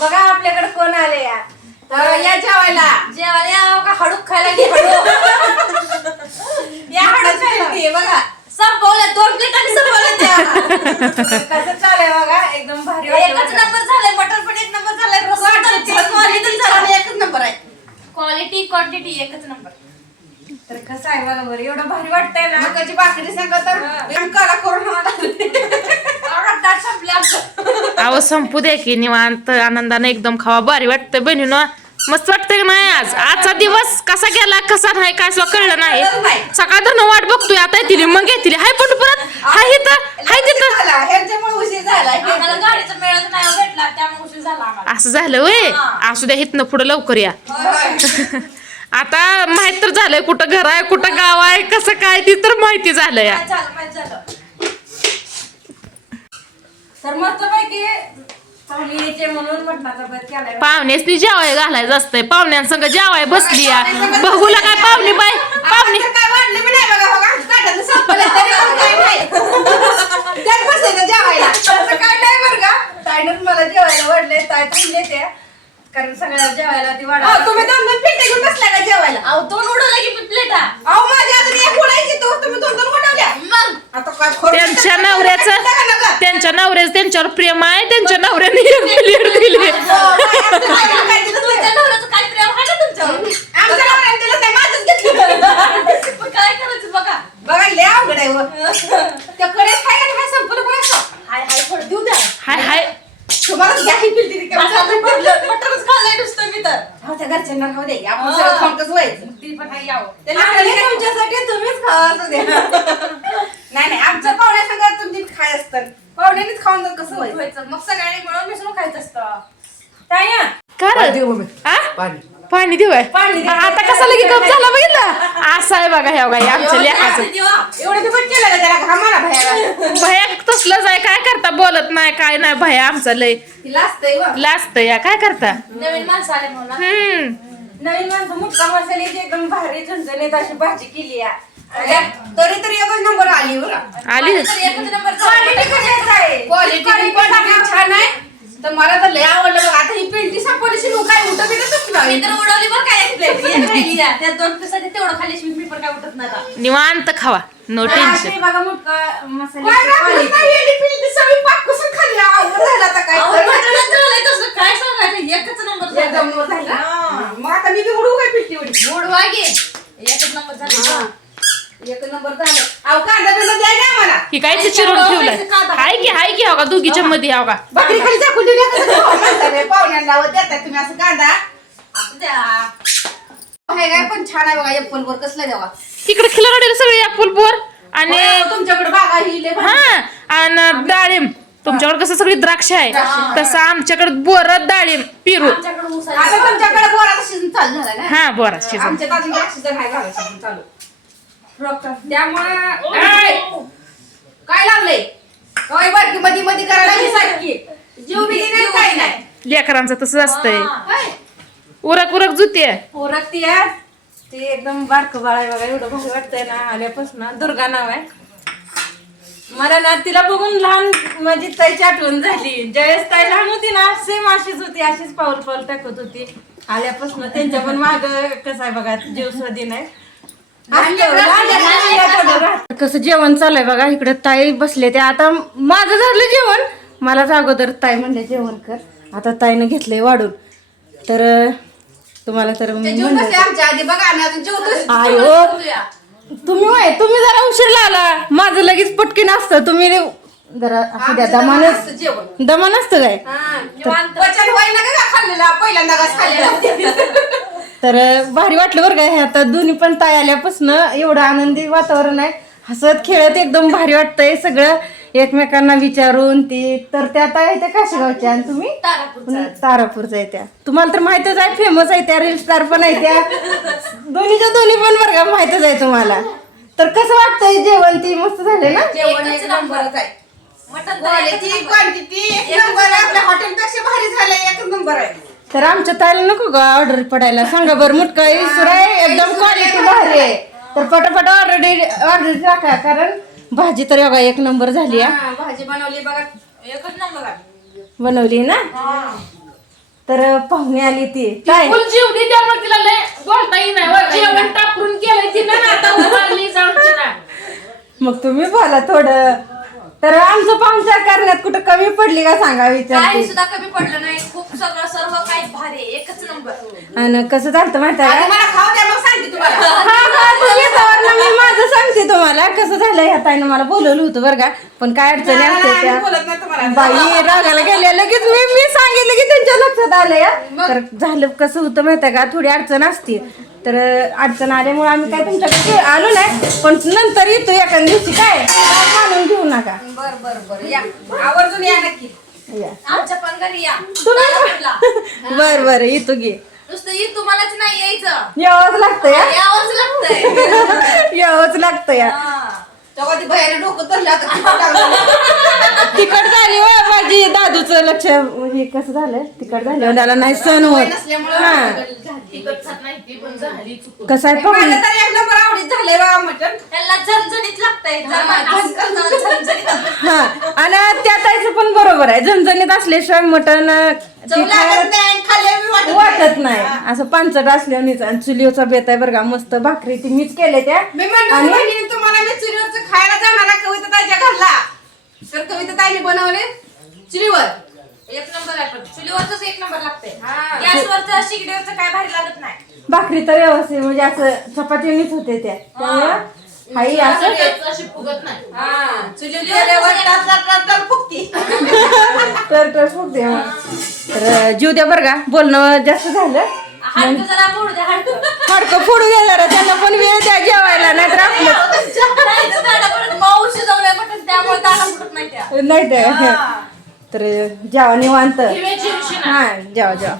बघा आपल्याकडे कोण आले या. या जेवायला या का हडूक खायला घे या हडूक खायला बघा संपवलं 2 प्लेटांनी संपवलं कसं चाललंय बघा एकदम भारी एकच नंबर झालाय मटण पण 1 नंबर झालाय एकच नंबर आहे क्वालिटी क्वांटिटी एकच नंबर तर कसं आहे बघा बरं एवढं भारी वाटतंय ना मकाची भाकरी सांगा तर कला करून अहो संपू द्या की निवांत आनंदाने एकदम खावा भारी वाटतं बहिणीनं मस्त वाटतंय का नाही आजचा दिवस कसा गेला कसा नाही काय कळलं नाही सकाळ धन वाट बघतोय आता येतील मग येतील हाय पण परत हाय इथं हाय तिथं ह्यांच्यामुळे उशीर झाला आम्हाला गाडीचा मेळच नाही भेटला त्यामुळे उशीर झाला आम्हाला असं झालं वय असू द्या इथनं पुढं लवकर या आता माहित तर झालंय कुठं घर आहे कुठं गाव आहे कसं काय ती तर माहिती झालं या झालं तर मस्त पैकी पाहुणे म्हणून मटणाचा बेत केलाय पाहुण्यासनी जेवाय घालायचं असतंय पाहुण्यांसंग जेवाय बसली या बघूला काय पाहुणे बाय पाहुणे काय वाढले पण नाही बघा बघा ताटातलं संपलं तरी पण काय नाही त्यात बसायचं जेवायला असं काय नाही बरं का ताईनच मला जेवायला वाढले ताई तुमले ते कारण सगळ्या जेवायला ती वाढ तुम्ही 2 प्लेट घेऊन बसला का जेवायला अहो 2 उडवला की प्लेटा अहो माझी अजून एक उडायची तो तुम्ही 2 उडवल्या मग आता काय खोटं त्यांच्या नका नवऱ्याचं नका. त्यांच्या नवऱ्याचं त्यांच्यावर प्रेम आहे त्यांच्या नवऱ्याने एक प्लेट दिली काय दिलं तुमच्या नवऱ्याचं काय प्रेम आहे ना तुमच्यावर आमच्या नवऱ्याने दिलं नाही माझंच घेतलं मग काय करायचं बघा बघा लय अवघड आहे त्या कडे काय आणि काय संपलं कोणाचं हाय हाय थोडं देऊ द्या हाय हाय तुम्हाला घ्या ही पिलती मटणच खाल्लंय नुसतं मी तर त्या घरच्यांना खाऊ दे आपण सगळं खाऊनच व्हायचं ती पण हाय यावं त्याला तुमच्यासाठी तुम्हीच खावा असू द्या नाही नाही आमच्या पाहुण्या सांगा तुम्ही खाय असतं पाहुण्यानेच खाऊन जर कसं व्हायचं मग सगळ्यांनी मिळून मिसळून खायचं असतं ताई कारण पाणी देऊय आता कसा लगे गप झाला बघितलं असं आहे बघा ह्या गाई आमच्या लेखाचं एवढं तिखट केलं का त्याला घामाला भयाला भया तसलंच आहे काय करता बोलत नाही काय नाही भया आमचं लय लाजतंय बघ लाजत या काय करता नवीन माणसं आले म्हणून नवीन माणसं मुक्का मसाल्याची एकदम भारी झणझणीत अशी भाजी केली तरी तरी एकच नंबर आली बरं आली एकच नंबर क्वालिटी छान आहे तर मला तर लय आवडलं बघ आता ही पेंटी सापडली शिव काय उठत मी तर उडवली बरं काय एक प्लेट खाल्ली त्या 2 पिसाची तेवढं खाल्ली मी पण काय उठत नाही आता. निवांत खावा नो टेन्शन बघा मुक्का मसाल्याची काय सांगायचं एकच नंबर झाला मग आता मी बी उडू काय पिलटी उडी उडवा घे एकच नंबर झाला एक नंबर झालं अहो कांदा बिंदा द्या ना मला ही काय ते चिरून ठेवलंय हाय की हो का दोघीच्या मध्ये हो का बकरी खाली टाकून दिली पाहुण्यांना देतात तुम्ही असं कांदा हे काय पण छान आहे बघा एप्पल वर कसलं द्यावा इकडे खिलाडीला सगळे ऍपल बोर आणि तुमच्याकडे बागा ही लय हा आणि डाळिंब तुमच्याकडे कसं सगळी द्राक्ष आहे तसं आमच्याकडे बोर डाळिंब पेरू आता तुमच्याकडे बोराचा सीझन चालू झाला ना हा बोरा सीझन आमच्या अजून सीझन आहे झाला सीझन चालू त्यामुळे काय लागलंय काय बारकी मध्ये मध्ये करायला मी सारखी जीव बी नाही काय नाही लेकरांचं तसंच असतंय उरक उरक जुती आहे ओरखती आहे ते एकदम बारकं बाळ आहे बघा एवढं भारी वाटतंय ना आल्यापासून दुर्गा नाव आहे मला ना तिला बघून लहान माझी ताईची आठवण झाली ज्यावेळेस ताई लहान होती ना सेम अशीच होती अशीच पाऊल पाऊल टाकत होती आल्यापासून त्यांच्या पण माग कसं आहे बघा जीव स्वाधीन आहे कसं जेवण चालू आहे बघा इकडे ताई बसले ते आता माझं झालं जेवण मलाच अगोदर ताई म्हणले जेवण कर आता ताईनं घेतलंय वाढून तर तुम्हाला तर आमच्या आधी बघा आम्ही अजून जेवतो आयो तुम्ही जरा उशीर लावला माझं लगेच पटकीन असतं तुम्ही जरा असं द्या दमानच जेवण दमान असतं काय वचन होईना का खाल्लेला पहिल्यांदा घास खाल्लेला तर भारी वाटलं बरं काय आता दोन्ही पण ताई आल्यापासून एवढं आनंदी वातावरण आहे हसत खेळत एकदम भारी वाटतंय सगळं एकमेकांना विचारून ती तर त्या ताई त्या काशीगावच्या आणि तुम्ही तारापूरच्या आहे त्या तुम्हाला तर माहितच आहे फेमस आहे त्या रील स्टार पण आहे त्या दोन्हीच्या दोन्ही पण बरं का माहितच आहे तुम्हाला तर कसं वाटतंय जेवण ती मस्त झाले ना जेवण एक नंबरच आहे क्वालिटी क्वांटिटी एक नंबर आपल्या हॉटेलपेक्षा भारी झालंय एक नंबर आहे तर आमच्या ताईला नको का ऑर्डर पडायला सांगा बरं मुटका आहे एकदम क्वालिटी भारी आहे तर पटापट ऑर्डर टाका कारण भाजी तर बघा एक नंबर झाली भाजी बनवली बघा एकच नंबर बनवली ना तर पाहुणे आली ती काय फुल जीवली त्यामुळे तिला लय बोलता येईना जेवण टाकून केलं तिनं ना आता उभारली जाऊन तिला. मग तुम्ही बोला थोडं. तर आमचं पाहुणचार करण्यात कुठं कमी पडली का सांगा काही विचारते. सुद्धा कमी पडलं नाही. खूप सगळं सर्व काही भारी आहे. एकच नंबर. आणि कसं झालं माहिती आहे आधी का? मला खाऊ द्या मग सांगते तुम्हाला. तुम्ही येतावर मी माझं सांगते तुम्हाला कसं झालं. ह्या ताईनं मला बोलवलं होतं बरं का, पण काय अडचणी असते नाही, त्या मी बोलत नाही तुम्हाला. बाई रागाला गेल्या लगेच मी सांगितलं की त्यांच्या लक्षात आलं या. तर झालं कसं होतं माहितीये का, थोडी अडचण असते. तर अडचण आल्यामुळे आम्ही काय तुमच्याकडे आलो नाही, पण नंतर येतो एखाद्या दिवशी. काय मानून घेऊ नका. बर या आवर्जून या नक्की. या. आमच्या पण घरी या. तुम्ही बर बर येतो घे. नुसतं येत तुम्हालाच नाही यायचं. यावंच लागतं या. यावंच लागतंय. यावंच लागतं या. तेव्हा ती भयाने डोकं धरलं आता. तिकड झाली वा माझी दादूचं लक्ष हे कसं झालं. तिकड झालं त्याला नाही सण होत. हा तिखट खात नाही ती पण झाली चुकून. कसं आहे पाहुणे मला तर एक नंबर आवडीत झालंय बा मटण. त्याला झणझणीत लागतंय. झणझणीत. हा आणि त्या ताईचं पण बरोबर आहे. झणझणीत असल्याशिवाय मटण चव लागत नाही, खाल्ल्यावर वाटत नाही. वाटत नाही. असं पांचट असल्यानेच. आणि चुलीवचा बेत आहे बरं का, मस्त भाकरी ती मीच केले त्या. मी म्हणलं बहिणीने तुम्हाला मी चुलीवरचं खायला जाणार कविता ताईच्या घरला. तर कविता ताईने बनवले चुलीवर. एक नंबर आहे. पण चुलीवरच एक नंबर लागतंय. गॅसवरचं शिगडीवरचं काय भारी लागत नाही. भाकरी तर व्यवस्थित म्हणजे असं चपातीनीच होते त्या. त्यामुळं हाई असं अशी फुगत नाही. चुलीवर तर फुगती. तर फुगते मग. तर जीव द्या बरं का, बोलणं जास्त झालं. हाडकं जरा मोडू द्या, हाडकं. हाडकं फोडू द्या जरा, त्यांना पण वेळ द्या जेवायला. नाहीतर आपलं नाही तर दाडापर्यंत माऊ शिजवलंय मटण, त्यामुळे दाडा फुटत नाही त्या. नाही त्या. तर जेवा निवांत. हिरव्याची उशी ना. हा जेवा जेवा.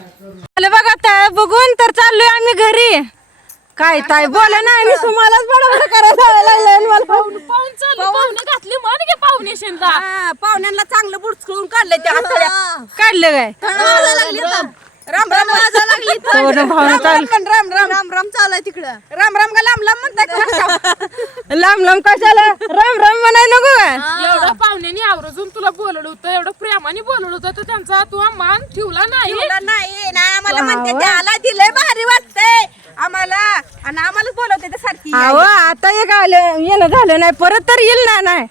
आलं बघा ताय बघून तर चाललोय आम्ही घरी. काय ताय बोला ना, मी तुम्हालाच बडबड करायला लागलाय मला. पाहून चालली पाहुणे घातली म्हण घे पाहुणे शेंदा. पाहुण्यांना चांगलं बुडचकळून काढलंय त्या हाताळ्या. काढलं काय राम राम वाजा लागली. भावना चाल राम राम राम राम चालय तिकडं. राम राम का लांब लांब म्हणताय. लांब लांब कशाला राम राम म्हणाय नको का. एवढं पाहुण्यानी आवर्जून तुला बोलवलं होतं, एवढं प्रेमाने बोलवलं होतं, तर त्यांचा तू मान ठेवला नाही. नाही ना आम्हाला म्हणते त्याला दिलंय भारी वाटतंय आम्हाला. आणि आम्हालाच बोलवते ते सारखी. अहो आता एक आलं येणं झालं नाही, परत तर येईल ना. नाही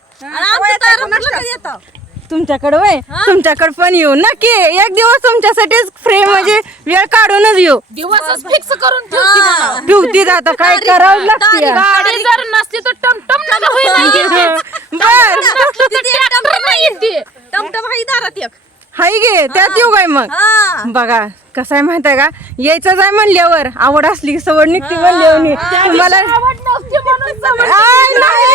तुमच्याकडे वय तुमच्याकडे पण येऊ नक्की. एक दिवस तुमच्यासाठीच फ्री म्हणजे वेळ काढूनच येऊ. दिवसच फिक्स करून ठेवती मला. ठेवतीच आता काय करावं लागते. गाडी जर नसती तर टमटम नका होईना. बर नसलं तर ट्रॅक्टर नाही येते. टमटम हाई दारात एक. हाय गे त्यात येऊ काय मग. बघा कसं आहे माहित आहे का, यायचंच आहे म्हणल्यावर आवड असली की सवड निघते म्हणल्यावर. तुम्हाला आवड नसते म्हणून जवळ. आय, नाही.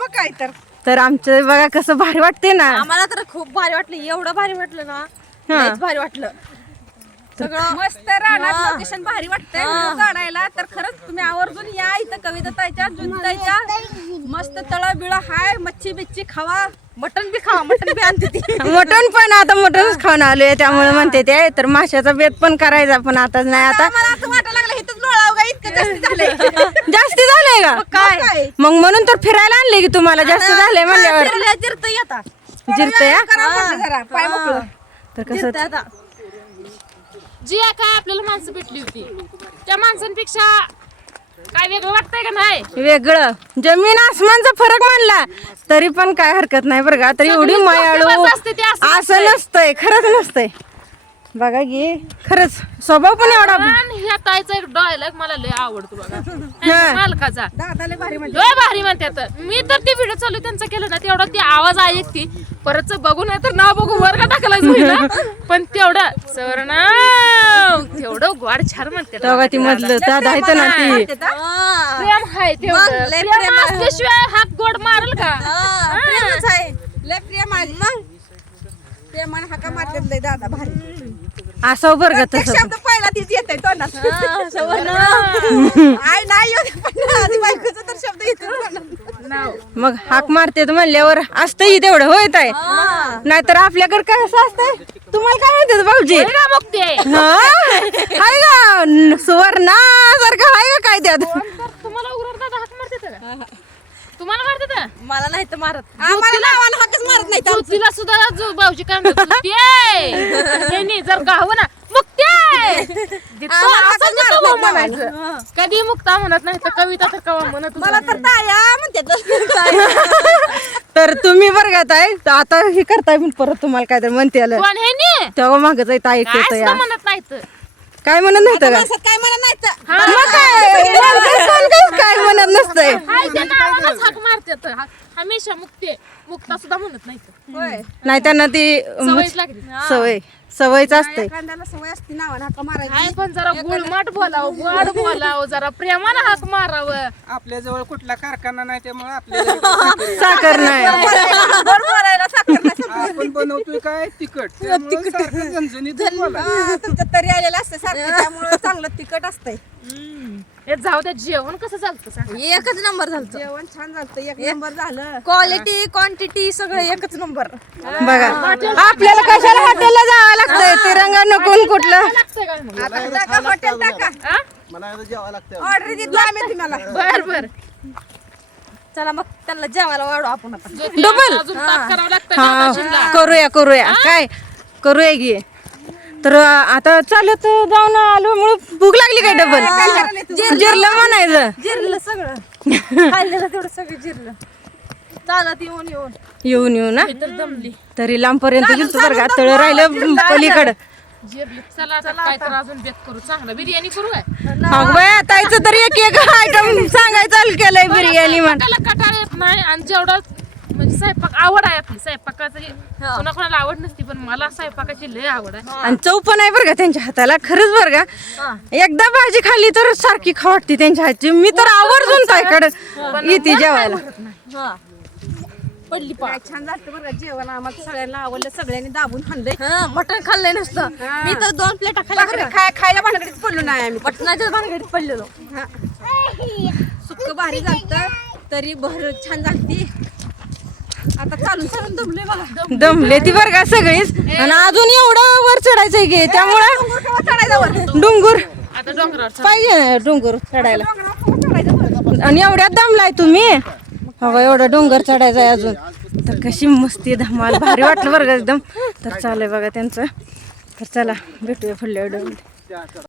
मग काय तर आमचं बघा कसं भारी वाटते ना. आम्हाला तर खूप भारी वाटलं. एवढं भारी वाटलं ना, लयच भारी वाटलं. सगळं मस्त राहणार. लोकेशन भारी वाटतंय व्हिडिओ काढायला. तर खरंच तुम्ही आवर्जून या इथं कविता ताईच्या जुनताईच्या. मस्त तळ बिळ हाय. मच्छी बिच्छी खावा, मटन बी खावा. मटन बी आणते ती. मटण पण आता मटणच खाऊन आलोय त्यामुळे म्हणते ते. तर माशाचा बेत पण करायचा पण आताच नाही. आता मला असं वाटायला लागलं इथंच लोळावं का, इतकं जास्त झालंय. जास्ती झालंय का काय मग म्हणून तर फिरायला आणले की तुम्हाला जास्त झालंय म्हणल्यावर. जिरतंय आता. जिरतंय हा? करा म्हटलं जरा पाय मोकळं. तर कसं जिरतंय आता. जी काय आपल्याला माणसं भेटली होती, त्या माणसांपेक्षा काय वेगळं वाटतंय का नाही. वेगळं जमीन आसमानचा फरक मानला तरी पण काय हरकत नाही बरं का. तर एवढी सगळीच मायाळू धोकेबाज असते ते, असं असं नसतंय. खरंच नसतंय. बघा की खरंच स्वभाव पण एवढा. पण ह्या ताईचा एक डायलॉग मला लय आवडतो बघा. हा. मालकाचा दादाला भारी म्हणजे. लय भारी म्हणतात. मी तर ते व्हिडिओ चालू त्यांचा केलं ना, तेवढा ती आवाज ऐकती. परत बघू नाही तर नाव बघू वर्ग टाकलाच होईल. पण तेवढं सरनाव तेवढं गोड छान म्हणतात. तेव्हा ती मधलं दादा आहे ना ती. प्रेम हाय तेवढं. लय प्रेम प्रेम आहे. असल्याशिवाय हात गोड मारल का. प्रेमच आहे. लय प्रेम आहे. मग प्रेमाने हाका मारतात लय दादा भारी. असं बरं का तसं. शब्द पहिला तीच येत आहे तोंडात. आय नाही येऊ दे, पण आधी बायकोचा तर शब्द येतो. मग हाक मारते म्हणल्यावर असतंही तेवढं होत आहे. नाहीतर आपल्याकडे काय असं असतंय. तुम्हाला काय म्हणतात भाऊजी. होय का मग ते. हाय का सुवर्णा सारखं हाय का काय त्यात. तुम्हाला उरतात हात मारते का. तुम्हाला मारते का. मला नाही तर मारत. आम्हाला नावानं हाकच मारत नाही. तिला सुद्धा जो भाऊजी काय म्हणतात, "ते, त्यांनी जर का हो ना म्हणायचं कधी मुक्ता म्हणत नाही तर कविता तर कवा म्हणत मला तर ताया म्हणते तर तुम्ही वर्गात आहे तर आता हे करताय पण परत तुम्हाला काय तर म्हणते आलं कोण हे नी तेव्हा मागच आहे ताई ऐकत काय म्हणत नाही तर काय म्हणत नाही तर काय म्हणत नाही तर. मग काय माणसं कोण काय म्हणत नसतंय हाय त्या नावालाच हाक मारतात हमेशा मुक्ता सुद्धा म्हणत नाही तर. होय नाही त्यांना ती सवयच लागली सवयच असते एखाद्याला सवय असते नावानं हाका मारायची. हाय पण जरा गुळमट बोलावं गोड बोलावं जरा प्रेमानं हाक मारावं आपल्या जवळ कुठला कारखाना नाही त्यामुळे आपल्या साखर नाही बरं बोलायला साखर नाही. आपण बनवतोय काय तिखट त्यामुळं सारखं झणझणीत बोला. तुमच्या तरी आलेलं असतं सारखं त्यामुळे चांगलं तिखट असतंय. हे जाऊ द्या जेवण कसं चालतं सांग एकच नंबर झालं जेवण छान झालं एक नंबर झालं क्वालिटी क्वांटिटी सगळं एकच नंबर. बघा आपल्याला कशाला हॉटेलला जावं लागतंय तिरंगा नको कुठलं लागतंय काय मग आता टाका हॉटेल टाका हा? ऑर्डर दिली आम्ही तुम्हाला. बर चला मग त्यांना जेवायला वाढू आपण आता. डबल अजून ताक करावं लागतं डाळभाजीला. हा करूया काय करूया की तर आता चालत जाऊन आलो मुळे भूक लागली काय डबल जिरलं म्हणायचं जिरलं सगळं खाल्लेलं तेवढं सगळं जिरलं चालत येऊन येऊन ना मी तर दमली तरी लांबपर्यंत गेलतो बरं का तळ राहिलं पलीकडं जिरली चला आता काय तर अजून बेत करू चांगलं बिर्याणी करू काय अगं बाई आतायचं तर एक आयटम सांगायचं चालू केलंय बिर्याणी म्हण स्वयंपाकाला कटाळ येत नाही आणि जेवढा म्हणजे स्वयंपाक आवड आहे आपली स्वयंपाकाची कोणाकोणाला आवड नसती पण मला स्वयंपाकाची लय आवड आहे आणि चव पण आहे बरं का त्यांच्या हाताला खरंच बरं का एकदा भाजी खाल्ली तर सारखी खाऊ वाटते त्यांच्या हातची मी तर आवर्जून ताईकडे येते जेवायला पडली काय छान झालं बरं जेवण आम्हाला सगळ्यांना आवडलं सगळ्यांनी दाबून खाल्लंय मटण खाल्लंय नसतं मी तर 2 प्लेट खायला भानगडीत पडलो नाही आम्ही मटणाच्या भानगडीत पडलेलो सुक्क भारी झालं तरी भर छान झालती. आता चालून दमले बघा दमले ती बरं का सगळीच आणि अजून एवढं वर चढायचंय की त्यामुळं चढायचं डोंगर आता डोंगरावर पाहिजे ना डोंगर चढायला चढायचं आणि एवढ्यात दमलाय तुम्ही हवा एवढा डोंगर चढायचा आहे अजून तर कशी मस्ती धमाल भारी वाटलं बरं का एकदम तर चालू आहे बघा त्यांचं तर चला भेटूया पुढल्या व्हिडिओमध्ये